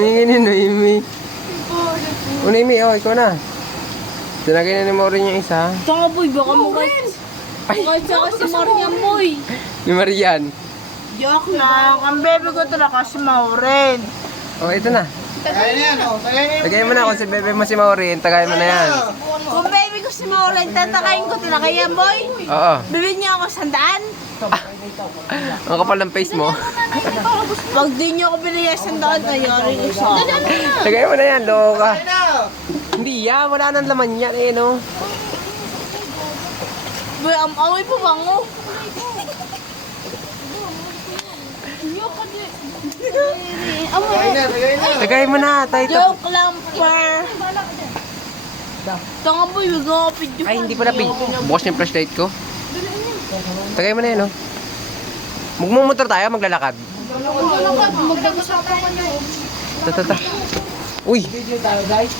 Humingi ni Noemi. O Noemi, ikaw na. Tinagay na ni Maureen yung isa. Tsaka boy, baka mukha. Kahit saka si Marian boy. Ni Marian. Joke lang. Ang bebe ko talaga si Maureen. O, ito na. Tagay na yan, tagay na yan. Tagay mo na kung si bebe mo si Maureen. Tagay mo na yan. Kung baby ko si Maureen, tatakayin ko talaga yan boy. Oo. Bibig niyo ako 100. Ang kapal ng face mo. Pag di niyo ako binigyan 100, nangyari ko sa akin. Tagay mo na yan, loka. Tagay na. Hindi yan, wala nang laman yan eh, no? Boy, ang amoy pa bango. Tagay na, tagay na. Tagay mo na, tayo to. Joke lang, par. Tanga boy, wag ako video. Ay, hindi pala pig. Bukas yung flashlight ko. Tagay mo na yan, no? Magmumotor tayo, maglalakad. Magdagos ako. Ta. Uy! Video tayo guys.